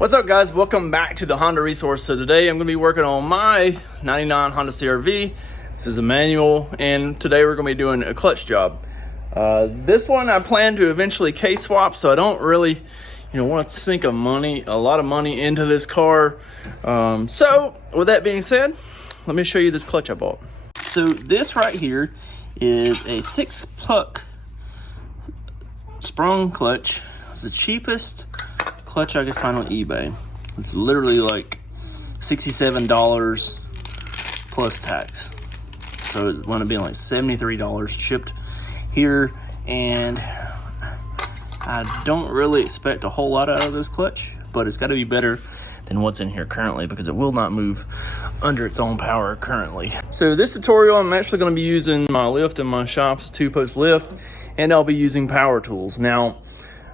What's up, guys? Welcome back to the Honda Resource. So today I'm going to be working on my 99 Honda CRV. This is a manual, and today we're going to be doing a clutch job. This one I plan to eventually case swap, so I don't really want to sink a lot of money into this car. So with that being said, let me show you this clutch I bought. So this right here is a 6-puck sprung clutch. It's the cheapest clutch I could find on eBay. It's literally like $67 plus tax. So it wound up being like $73 shipped here, and I don't really expect a whole lot out of this clutch, but it's got to be better than what's in here currently because it will not move under its own power currently. So this tutorial, I'm actually going to be using my lift in my shop's 2-post lift, and I'll be using power tools. Now,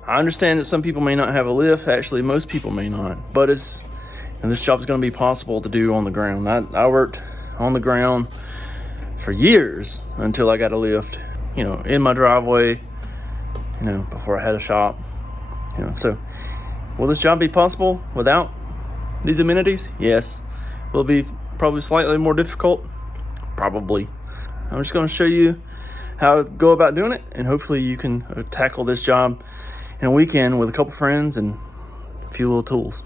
I understand that some people may not have a lift. Actually, most people may not, but this job is going to be possible to do on the ground. I worked on the ground for years until I got a lift, in my driveway, before I had a shop, So will this job be possible without these amenities? Yes. Will it be probably slightly more difficult? Probably. I'm just going to show you how to go about doing it, and hopefully you can tackle this job in a weekend with a couple friends and a few little tools.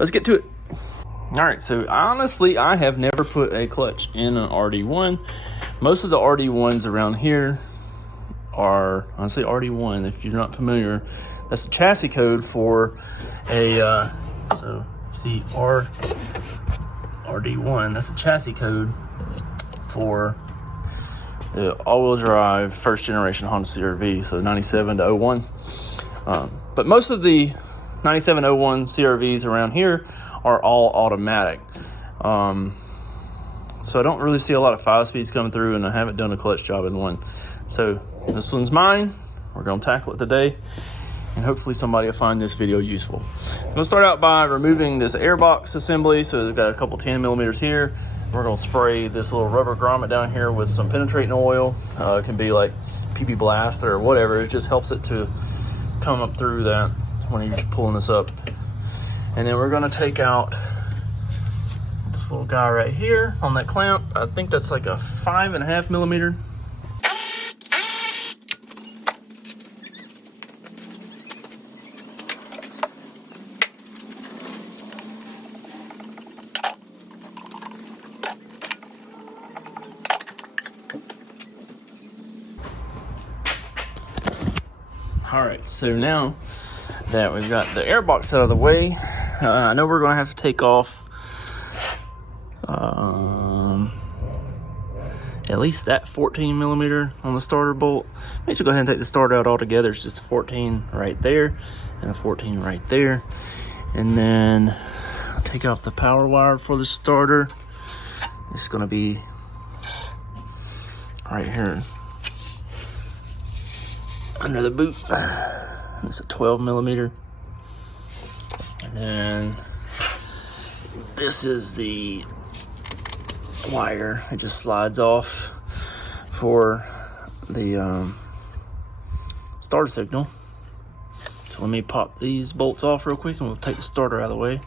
Let's get to it. All right, so honestly, I have never put a clutch in an RD1. Most of the RD1s around here are, I say RD1, if you're not familiar, that's the chassis code for a, so see RD1, that's a chassis code for the all-wheel drive first generation Honda CRV, so 97 to 01. But most of the 9701 CRVs around here are all automatic. So I don't really see a lot of 5-speeds coming through, and I haven't done a clutch job in one. So this one's mine. We're going to tackle it today, and hopefully somebody will find this video useful. I'm going to start out by removing this airbox assembly. So we've got a couple 10 millimeters here. We're going to spray this little rubber grommet down here with some penetrating oil. It can be like PP Blast or whatever. It just helps it to come up through that when you're pulling this up. And then we're going to take out this little guy right here on that clamp. I think that's like a 5.5 millimeter. All right, so now that we've got the airbox out of the way, I know we're going to have to take off at least that 14 millimeter on the starter bolt. Maybe we'll go ahead and take the starter out altogether. It's just a 14 right there and a 14 right there. And then I'll take off the power wire for the starter. It's going to be right here under the boot. It's a 12 millimeter. And then this is the wire. It just slides off for the starter signal. So let me pop these bolts off real quick, and we'll take the starter out of the way.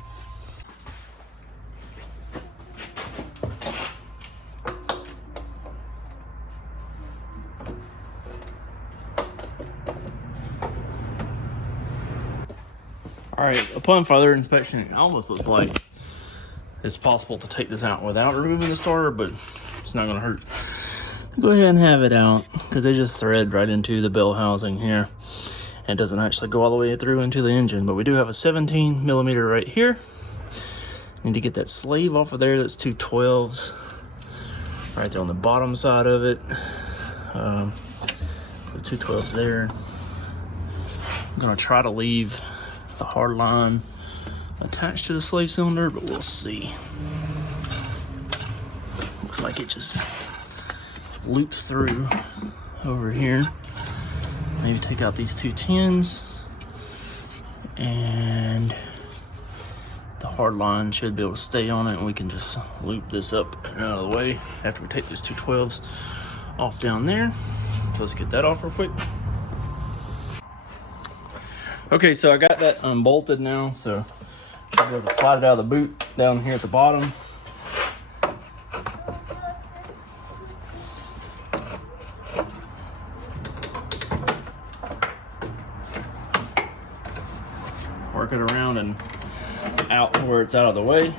All right, upon further inspection, it almost looks like it's possible to take this out without removing the starter, but it's not gonna hurt. Go ahead and have it out, because they just thread right into the bell housing here. And it doesn't actually go all the way through into the engine, but we do have a 17 millimeter right here. Need to get that sleeve off of there. That's 2 12s right there on the bottom side of it. The 2 12s there. I'm gonna try to leave the hard line attached to the slave cylinder, but we'll see. Looks like it just loops through over here. Maybe take out these 2 10s, and the hard line should be able to stay on it, and we can just loop this up and out of the way after we take these 2 12s off down there. So let's get that off real quick. Okay, so I got that unbolted now, so I'll be able to slide it out of the boot down here at the bottom. Work it around and out to where it's out of the way.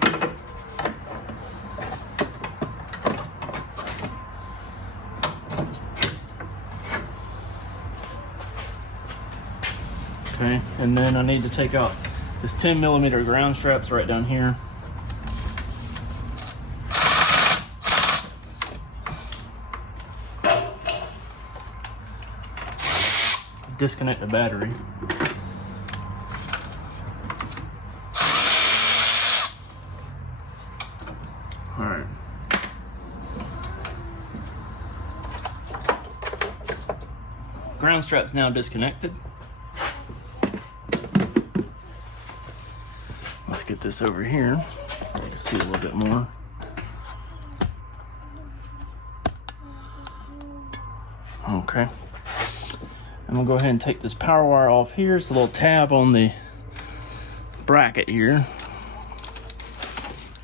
Okay, and then I need to take out this 10mm ground straps right down here. Disconnect the battery. All right. Ground strap's now disconnected. Let's get this over here. You can see a little bit more. Okay. I'm gonna go ahead and take this power wire off here. It's a little tab on the bracket here.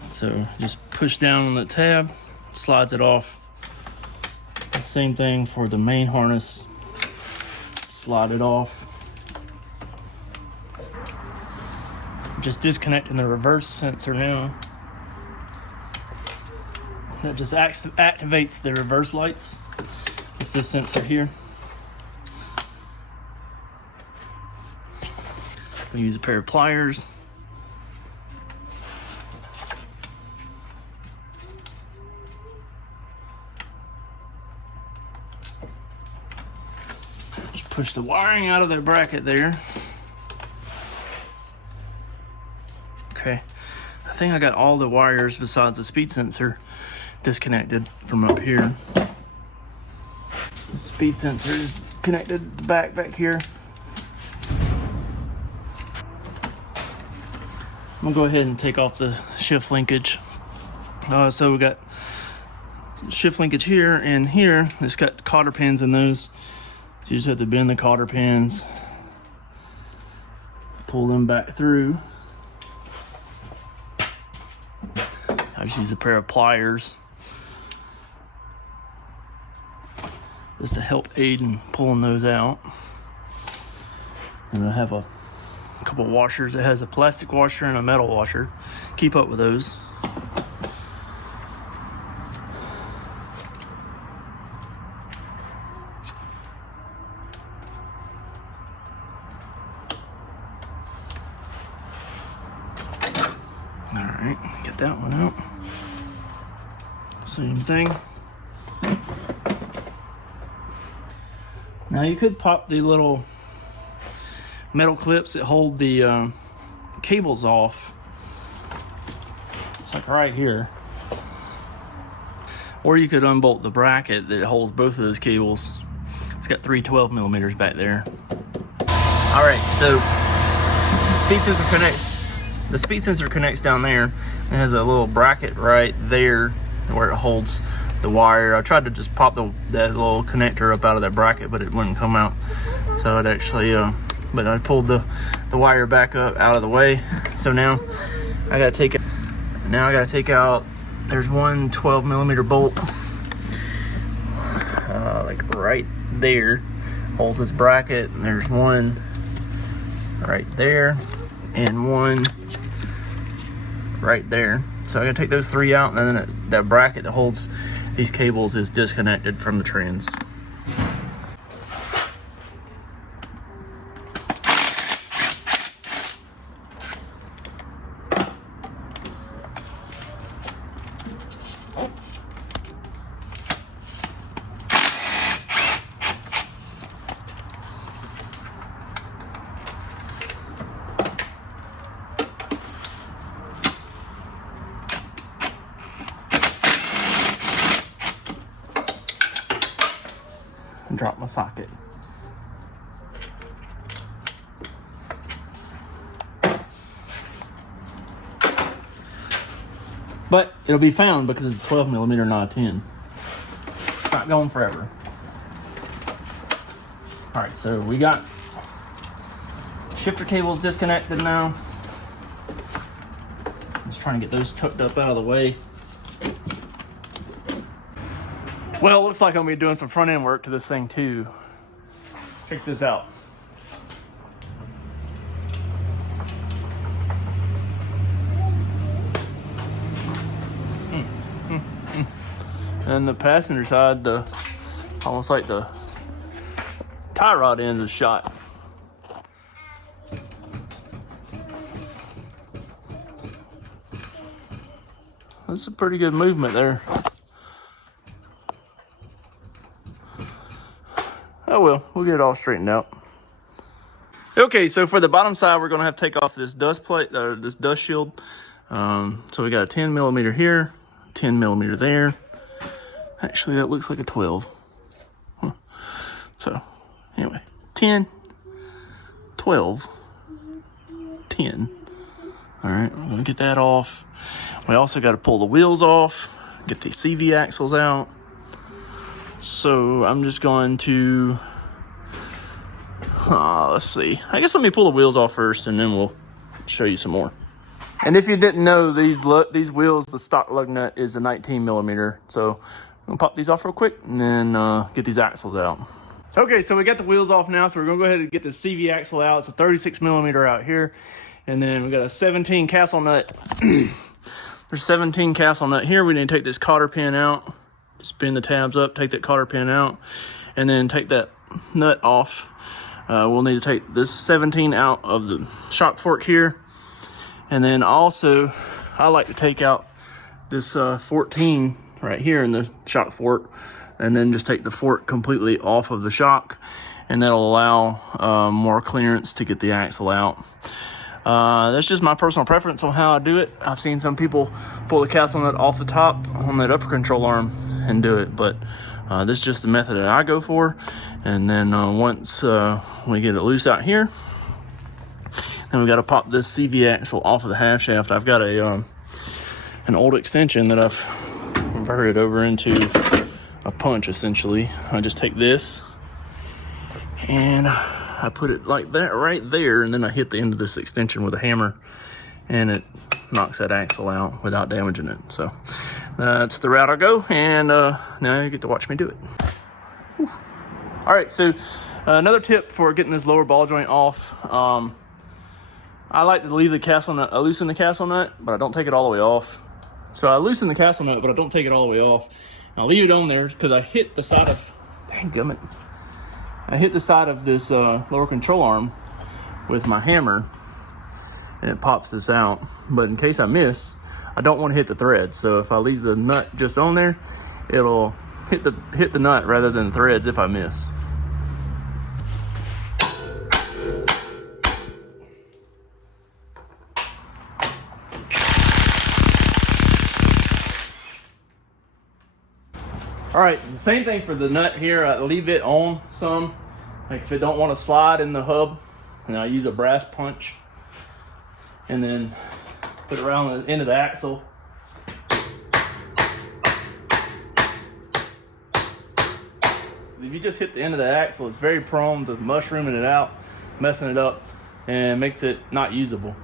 So just push down on the tab, slides it off. The same thing for the main harness. Slide it off. Just disconnecting the reverse sensor now. That just activates the reverse lights. It's this sensor here. We use a pair of pliers. Just push the wiring out of the bracket there. Okay, I think I got all the wires besides the speed sensor disconnected from up here. The speed sensor is connected to the back here. I'm gonna go ahead and take off the shift linkage. So we got shift linkage here and here. It's got cotter pins in those. So you just have to bend the cotter pins, pull them back through. I just use a pair of pliers just to help aid in pulling those out. And I have a couple washers. It has a plastic washer and a metal washer. Keep up with those. All right, get that one out. Same thing. Now you could pop the little metal clips that hold the cables off. It's like right here. Or you could unbolt the bracket that holds both of those cables. It's got 3 12mm back there. All right, so the speed sensor connects down there. It has a little bracket right there where it holds the wire. I tried to just pop that little connector up out of that bracket, but it wouldn't come out. So it actually, but I pulled the wire back up out of the way. So now I gotta take out, there's one 12mm bolt, like right there, holds this bracket, and there's one right there, and one right there. So I gotta take those 3 out, and then that bracket that holds these cables is disconnected from the trans. And drop my socket. But it'll be found because it's 12mm, not a 10. It's not going forever. All right, so we got Shifter cable's disconnected now. Just trying to get those tucked up out of the way. Well, it looks like I'm gonna be doing some front end work to this thing too. Check this out. And the passenger side, almost like the tie rod ends is shot. That's a pretty good movement there. Oh well, we'll get it all straightened out. Okay, so for the bottom side, we're gonna have to take off this dust plate, or this dust shield. So we got a 10 millimeter here, 10 millimeter there. Actually, that looks like a 12. Huh. So anyway, 10, 12, 10. All right, we're gonna get that off. We also got to pull the wheels off, get the CV axles out. So I'm just going to, let's see. I guess let me pull the wheels off first, and then we'll show you some more. And if you didn't know, these wheels, the stock lug nut is a 19 millimeter. So I'm gonna pop these off real quick, and then get these axles out. Okay, so we got the wheels off now, so we're gonna go ahead and get the CV axle out. It's a 36 millimeter out here, and then we got a 17 castle nut. There's 17 castle nut here. We need to take this cotter pin out. Spin the tabs up, take that cotter pin out, and then take that nut off. We'll need to take this 17 out of the shock fork here. And then also, I like to take out this 14 right here in the shock fork, and then just take the fork completely off of the shock, and that'll allow more clearance to get the axle out. That's just my personal preference on how I do it. I've seen some people pull the castle nut off the top on that upper control arm and do it, but this is just the method that I go for. And then once we get it loose out here, then we got to pop this CV axle off of the half shaft. I've got an old extension that I've converted over into a punch, essentially. I just take this and I put it like that right there, and then I hit the end of this extension with a hammer, and it knocks that axle out without damaging it. So that's the route I go, and now you get to watch me do it. Whew. All right, so another tip for getting this lower ball joint off, I like to leave the castle nut, I loosen the castle nut, but I don't take it all the way off. So I loosen the castle nut, but I don't take it all the way off. I'll leave it on there because I hit the side of, dang gummit. I hit the side of this lower control arm with my hammer, and it pops this out. But in case I miss, I don't want to hit the thread. So if I leave the nut just on there, it'll hit the nut rather than the threads if I miss. All right, the same thing for the nut here. I leave it on some, like if it don't want to slide in the hub, and I use a brass punch, and then put it around the end of the axle. If you just hit the end of the axle, it's very prone to mushrooming it out, messing it up, and makes it not usable.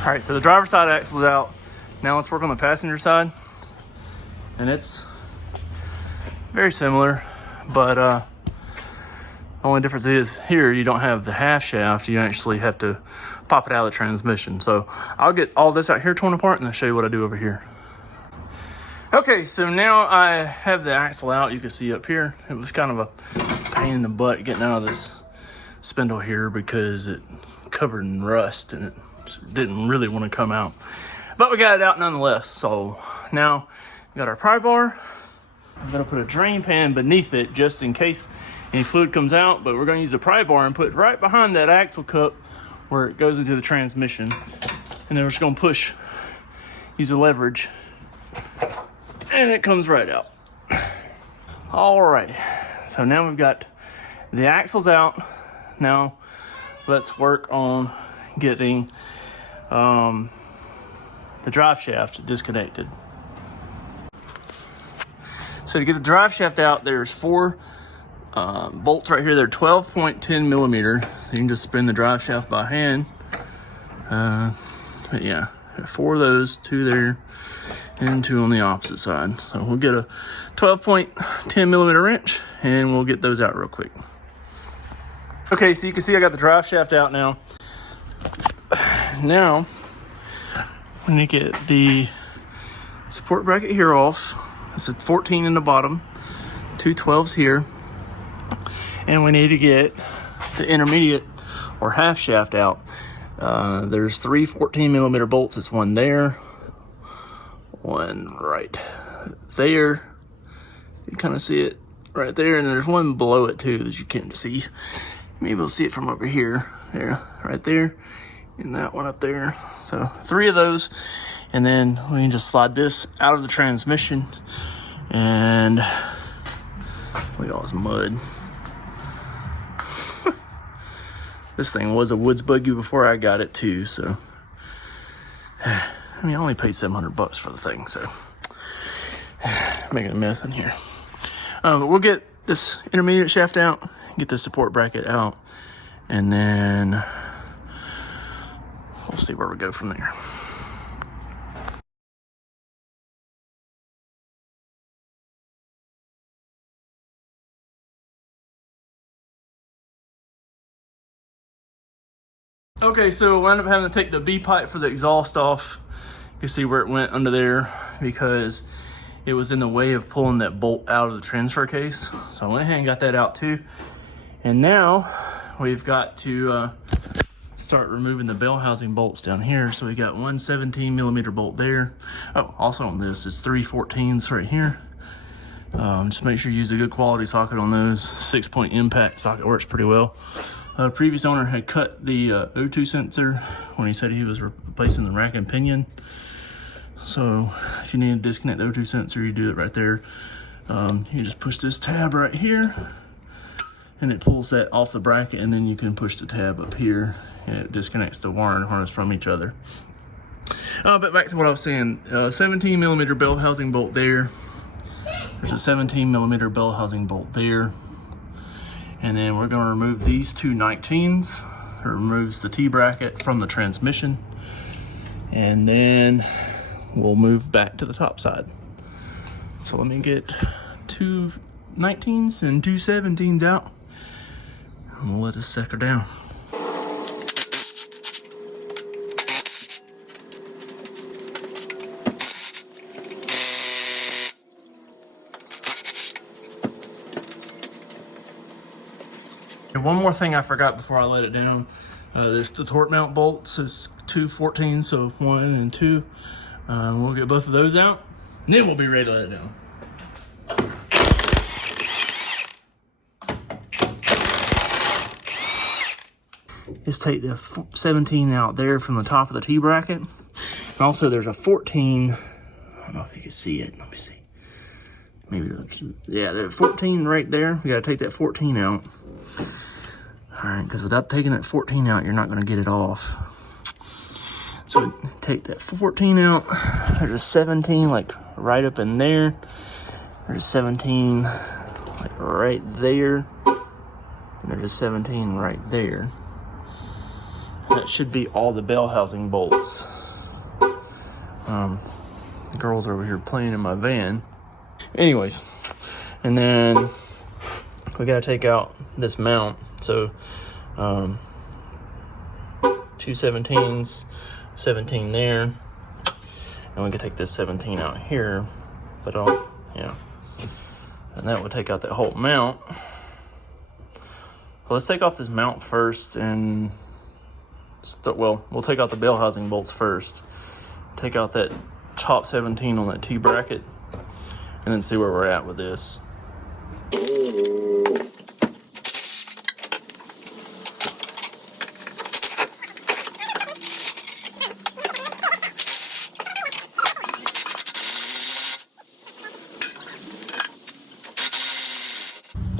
All right, so the driver's side axle is out. Now let's work on the passenger side. And it's very similar, but the only difference is here you don't have the half shaft. You actually have to pop it out of the transmission. So I'll get all this out here torn apart and I'll show you what I do over here. Okay, so now I have the axle out. You can see up here, it was kind of a pain in the butt getting out of this spindle here because it covered in rust and it didn't really want to come out. But we got it out nonetheless. So now we got our pry bar. I'm gonna put a drain pan beneath it just in case any fluid comes out, but we're gonna use a pry bar and put it right behind that axle cup where it goes into the transmission. And then we're just gonna push, use a leverage, and it comes right out. All right, so now we've got the axles out. Now let's work on getting the drive shaft disconnected. So to get the drive shaft out, there's 4 bolts right here. They're 12.10 millimeter. So you can just spin the drive shaft by hand. But yeah, 4 of those, 2 there, and 2 on the opposite side. So we'll get a 12.10 millimeter wrench and we'll get those out real quick. Okay, so you can see I got the drive shaft out now. Now, when you get the support bracket here off, it's a 14 in the bottom, 2 12s here, and we need to get the intermediate or half shaft out. There's 3 14 millimeter bolts. It's one there, one right there. You kind of see it right there, and there's one below it too that you can't see. Maybe we'll see it from over here. There, right there, and that one up there. So 3 of those. And then we can just slide this out of the transmission and look at all this mud. This thing was a woods buggy before I got it too, so. I mean, I only paid $700 for the thing, so. Making a mess in here. But we'll get this intermediate shaft out, get the support bracket out, and then we'll see where we go from there. Okay, so we ended up having to take the B pipe for the exhaust off. You can see where it went under there because it was in the way of pulling that bolt out of the transfer case. So I went ahead and got that out too. And now we've got to start removing the bell housing bolts down here. So we got 1 17 millimeter bolt there. Oh, also on this is 3 14s right here. Just make sure you use a good quality socket on those. 6-point impact socket works pretty well. Previous owner had cut the O2 sensor when he said he was replacing the rack and pinion. So if you need to disconnect the O2 sensor, you do it right there. You just push this tab right here and it pulls that off the bracket, and then you can push the tab up here and it disconnects the wiring harness from each other. But back to what I was saying, 17 millimeter bell housing bolt there. There's a 17 millimeter bell housing bolt there. And then we're going to remove these 2 19s. It removes the T-bracket from the transmission. And then we'll move back to the top side. So let me get 2 19s and 2 17s out. And we'll let this sucker down. One more thing I forgot before I let it down. This the torque mount bolts is 2 14, so 1 and 2. We'll get both of those out, and then we'll be ready to let it down. Just take the 17 out there from the top of the T-bracket. And also there's a 14, I don't know if you can see it, let me see. Maybe, yeah, there's 14 right there. We gotta take that 14 out. All right, because without taking that 14 out, you're not gonna get it off. So take that 14 out. There's a 17 like right up in there. There's a 17 like right there. And there's a 17 right there. That should be all the bell housing bolts. The girls are over here playing in my van. Anyways, and then we gotta take out this mount. So 2 17s, 17 there, and we can take this 17 out here, but yeah, and that would take out that whole mount. Well, let's take off this mount first, and we'll take out the bell housing bolts first. Take out that top 17 on that T bracket, and then see where we're at with this.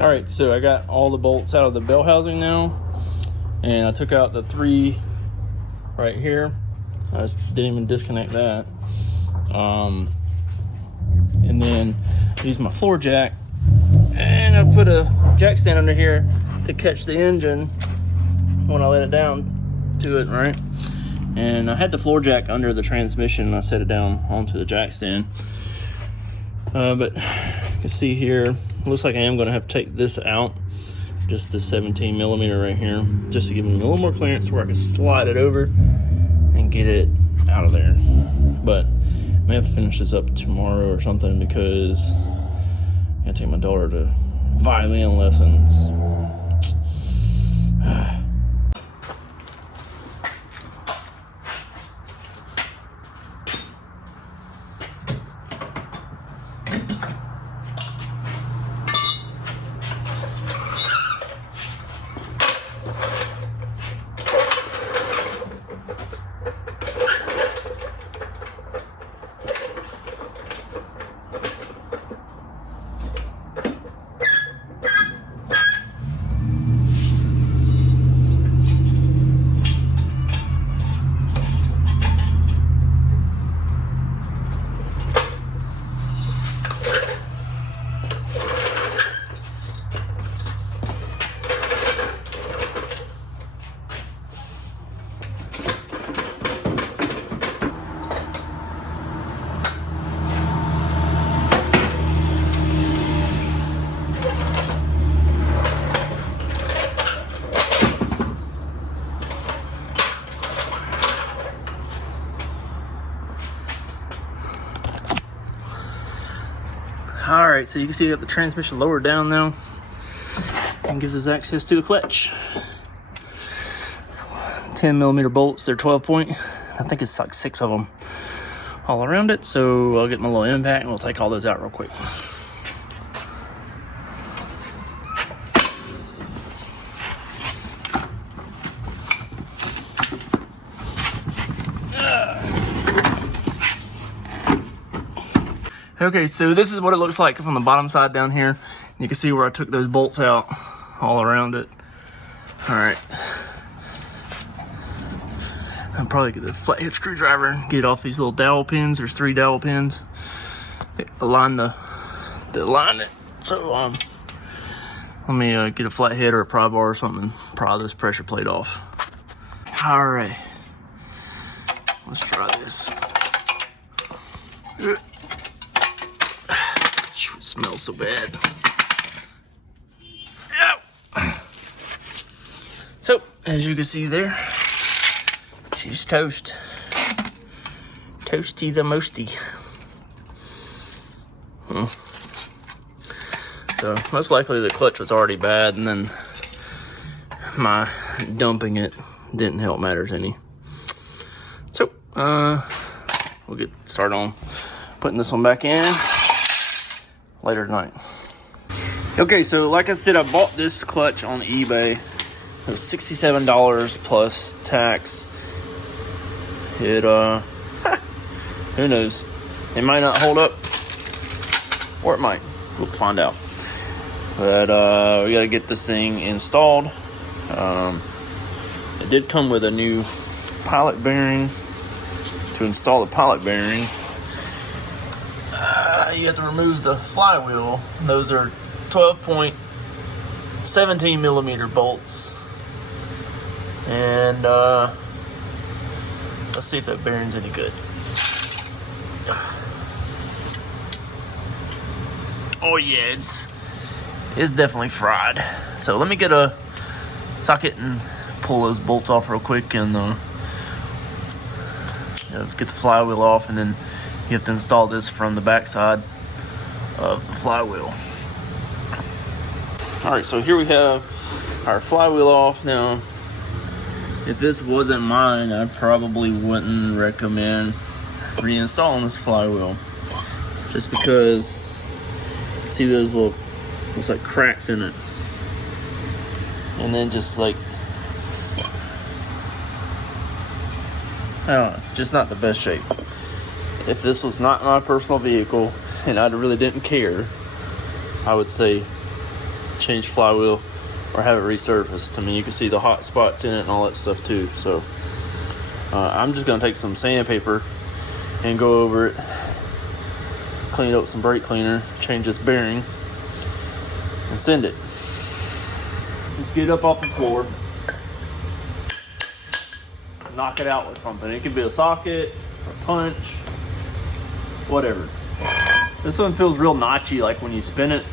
All right, so I got all the bolts out of the bell housing now, and I took out the 3 right here. I just didn't even disconnect that. And then I used my floor jack, and I put a jack stand under here to catch the engine when I let it down to it, right? And I had the floor jack under the transmission, and I set it down onto the jack stand. But you can see here, looks like I am going to have to take this out, just the 17 millimeter right here, just to give me a little more clearance where I can slide it over and get it out of there. But I may have to finish this up tomorrow or something, because I gotta take my daughter to violin lessons. All right, so you can see I got the transmission lowered down now, and gives us access to the clutch. 10 millimeter bolts, they're 12 point. I think it's like 6 of them all around it. So I'll get my little impact, and we'll take all those out real quick. Okay, so this is what it looks like from the bottom side down here. You can see where I took those bolts out all around it. All right. I'll probably get a flathead screwdriver and get off these little dowel pins. There's 3 dowel pins. Align it. So let me get a flathead or a pry bar or something and pry this pressure plate off. All right. Let's try this. It smells so bad. Ow. So, as you can see there, she's toast. Toasty the mosty. So, most likely the clutch was already bad, and then my dumping it didn't help matters any. So, we'll get started on putting this one back in later tonight. Okay, so like I said, I bought this clutch on eBay. It was $67 plus tax. It who knows? It might not hold up, or it might. We'll find out. But we gotta get this thing installed. It did come with a new pilot bearing. To install the pilot bearing, you have to remove the flywheel. Those are 12 point 17 millimeter bolts, And let's see if that bearing's any good. Oh yeah, it's definitely fried. So let me get a socket and pull those bolts off real quick, and get the flywheel off, and then you have to install this from the back side of the flywheel. All right, so here we have our flywheel off. Now, if this wasn't mine, I probably wouldn't recommend reinstalling this flywheel, just because see those little, looks like cracks in it, and then just like, I don't know, just not the best shape. If this was not my personal vehicle and I really didn't care, I would say change flywheel or have it resurfaced. I mean, you can see the hot spots in it and all that stuff too. So I'm just gonna take some sandpaper and go over it, clean it up with some brake cleaner, change this bearing, and send it. Just get it up off the floor, knock it out with something. It could be a socket, a punch, whatever. This one feels real notchy, like when you spin it.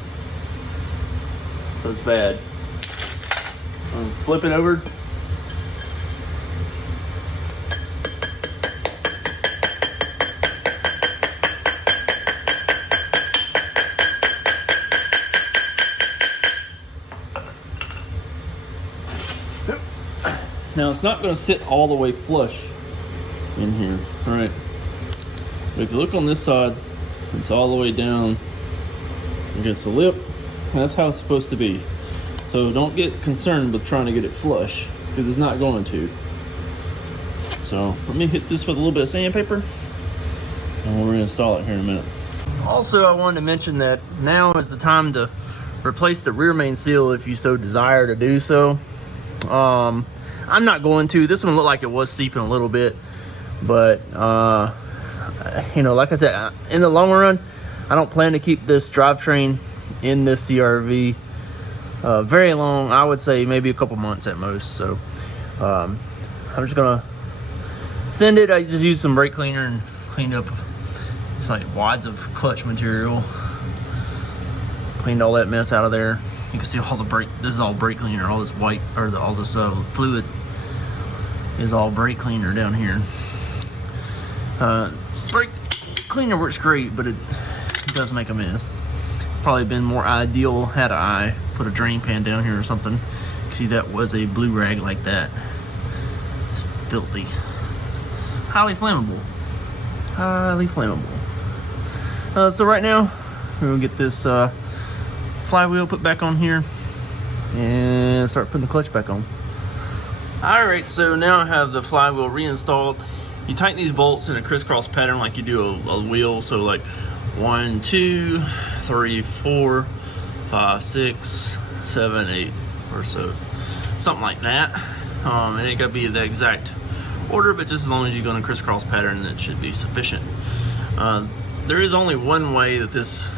So it's bad. Flip it over. Now it's not going to sit all the way flush in here, all right? But if you look on this side, it's all the way down against the lip. And that's how it's supposed to be. So don't get concerned with trying to get it flush, because it's not going to. So let me hit this with a little bit of sandpaper, and we'll reinstall it here in a minute. Also, I wanted to mention that now is the time to replace the rear main seal if you so desire to do so. I'm not going to. This one looked like it was seeping a little bit, but you know, like I said, in the long run, I don't plan to keep this drivetrain in this CRV very long. I would say maybe a couple months at most. So I'm just gonna send it. I just used some brake cleaner and cleaned up, it's like wads of clutch material, cleaned all that mess out of there. You can see all the brake, this is all brake cleaner, all this white, or all this fluid is all brake cleaner down here. Brake cleaner works great, but it does make a mess. Probably been more ideal had I put a drain pan down here or something. You can see that was a blue rag like that. It's filthy. Highly flammable. Highly flammable. So right now, we're gonna get this flywheel put back on here and start putting the clutch back on. Alright, so now I have the flywheel reinstalled. You tighten these bolts in a crisscross pattern like you do a wheel. So like 1, 2, 3, 4, 5, 6, 7, 8 or so. Something like that. It ain't gotta be the exact order, but just as long as you go in a crisscross pattern, it should be sufficient. There is only one way that this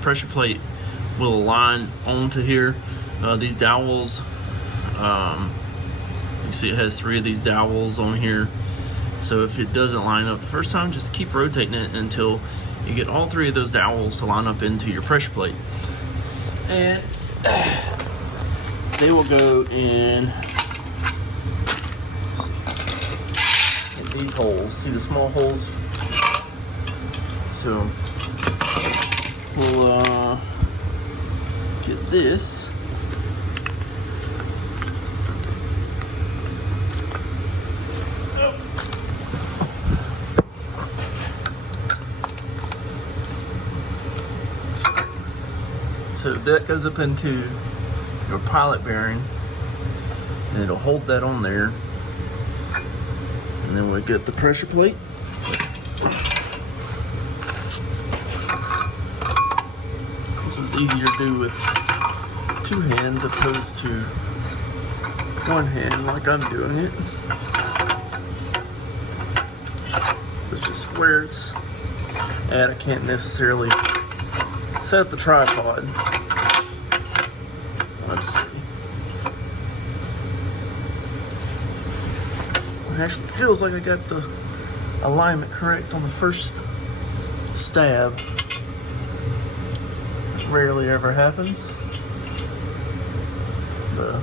pressure plate will align onto here. These dowels, you see it has 3 of these dowels on here. So if it doesn't line up the first time, just keep rotating it until you get all 3 of those dowels to line up into your pressure plate. And they will go in these holes. See the small holes? So we'll get this. So that goes up into your pilot bearing, and it'll hold that on there. And then we get the pressure plate. This is easier to do with 2 hands opposed to 1 hand like I'm doing it. It's just where it's at. I can't necessarily set up the tripod. Let's see. It actually feels like I got the alignment correct on the first stab. It rarely ever happens. The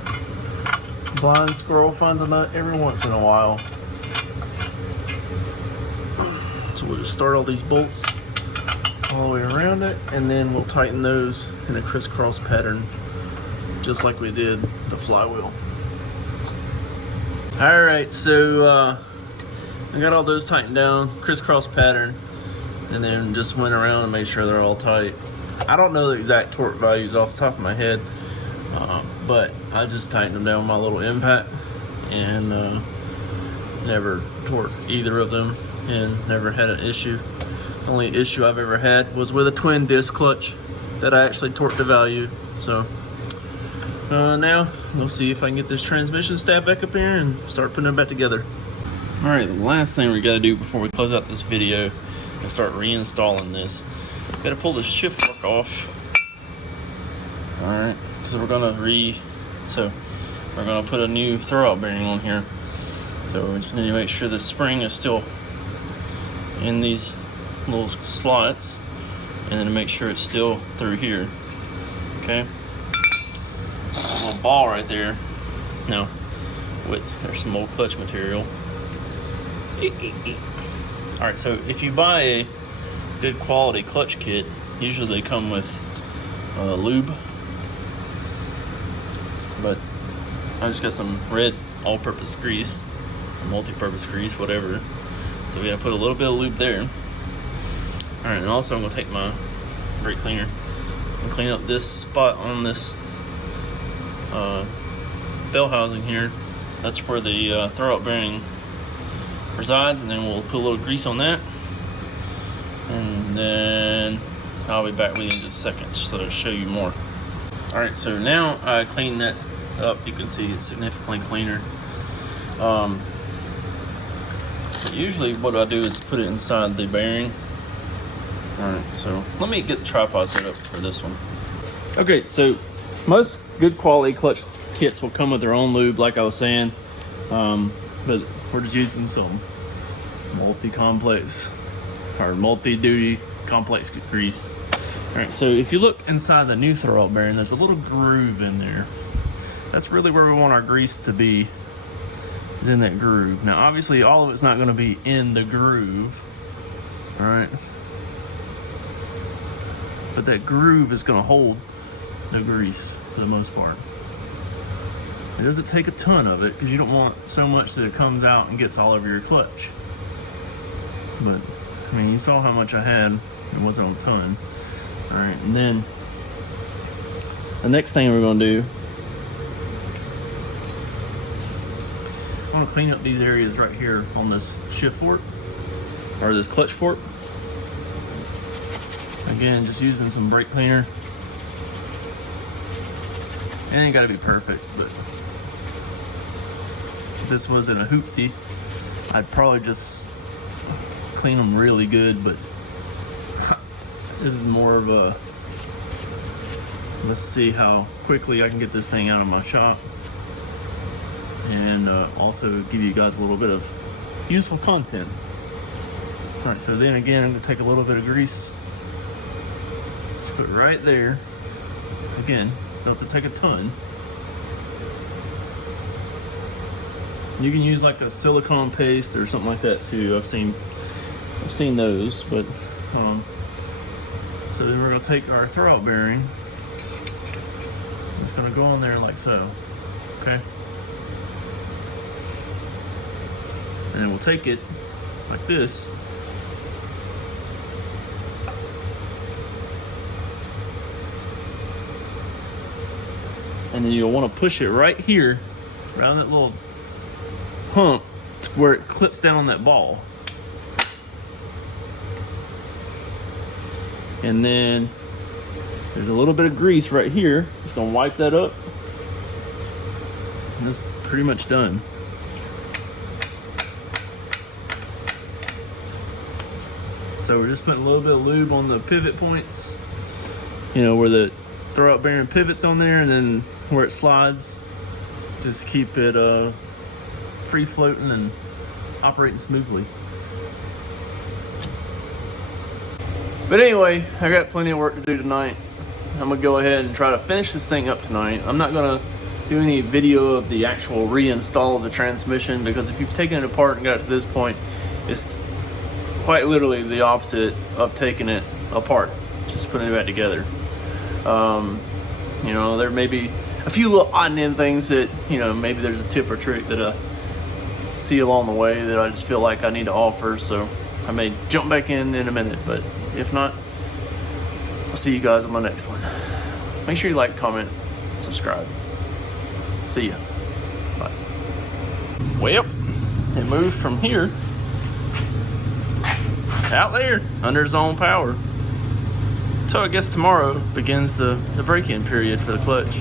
blind squirrel finds a nut every once in a while. So we'll just start all these bolts all the way around it, and then we'll tighten those in a crisscross pattern, just like we did the flywheel. All right, so I got all those tightened down, crisscross pattern, and then just went around and made sure they're all tight. I don't know the exact torque values off the top of my head, but I just tightened them down with my little impact, and never torqued either of them and never had an issue. The only issue I've ever had was with a twin disc clutch that I actually torqued the value. So now we'll see if I can get this transmission stabbed back up here and start putting it back together. All right, the last thing we got to do before we close out this video and start reinstalling this, got to pull the shift fork off. All right, so we're gonna put a new throwout bearing on here. So we just need to make sure the spring is still in these little slots, and then to make sure it's still through here. Okay, a little ball right there. Now, there's some old clutch material. All right, so if you buy a good quality clutch kit, usually they come with lube, but I just got some red all-purpose grease, multi-purpose grease, whatever. So we gotta put a little bit of lube there. All right, and also I'm gonna take my brake cleaner and clean up this spot on this bell housing here. That's where the throwout bearing resides, and then we'll put a little grease on that, and then I'll be back with you in just a second so to show you more. All right, so now I cleaned that up. You can see it's significantly cleaner. Usually what I do is put it inside the bearing. All right, so let me get the tripod set up for this one. Okay, so most good quality clutch kits will come with their own lube, like I was saying, but we're just using some multi-complex or multi-duty complex grease. All right, so if you look inside the new throwout bearing, there's a little groove in there. That's really where we want our grease to be, is in that groove. Now, obviously, all of it's not gonna be in the groove, all right? But that groove is gonna hold the grease for the most part. It doesn't take a ton of it because you don't want so much that it comes out and gets all over your clutch. But, I mean, you saw how much I had. It wasn't a ton. All right, and then the next thing we're gonna do, I'm gonna clean up these areas right here on this shift fork, or this clutch fork. Again, just using some brake cleaner. It ain't gotta be perfect, but if this was in a hoopty, I'd probably just clean them really good, but this is more of a, let's see how quickly I can get this thing out of my shop, and also give you guys a little bit of useful content. All right, so then again, I'm gonna take a little bit of grease, just put it right there. Again, don't have to take a ton. You can use like a silicone paste or something like that too. I've seen those, but so then we're gonna take our throwout bearing. It's gonna go on there like so, okay? And then we'll take it like this. And then you'll want to push it right here, around that little hump, to where it clips down on that ball. And then there's a little bit of grease right here. Just gonna wipe that up. And that's pretty much done. So we're just putting a little bit of lube on the pivot points, you know, where the throwout bearing pivots on there, and then where it slides, just keep it free floating and operating smoothly. But anyway, I got plenty of work to do tonight. I'm gonna go ahead and try to finish this thing up tonight. I'm not gonna do any video of the actual reinstall of the transmission, because if you've taken it apart and got it to this point, it's quite literally the opposite of taking it apart, just putting it back together. You know, there may be a few little odd end things that, you know, maybe there's a tip or trick that I see along the way that I just feel like I need to offer, so I may jump back in a minute, but if not, I'll see you guys on the next one. Make sure you like, comment, subscribe. See ya. Bye. Well, it moved from here out there under its own power. So I guess tomorrow begins the break-in period for the clutch.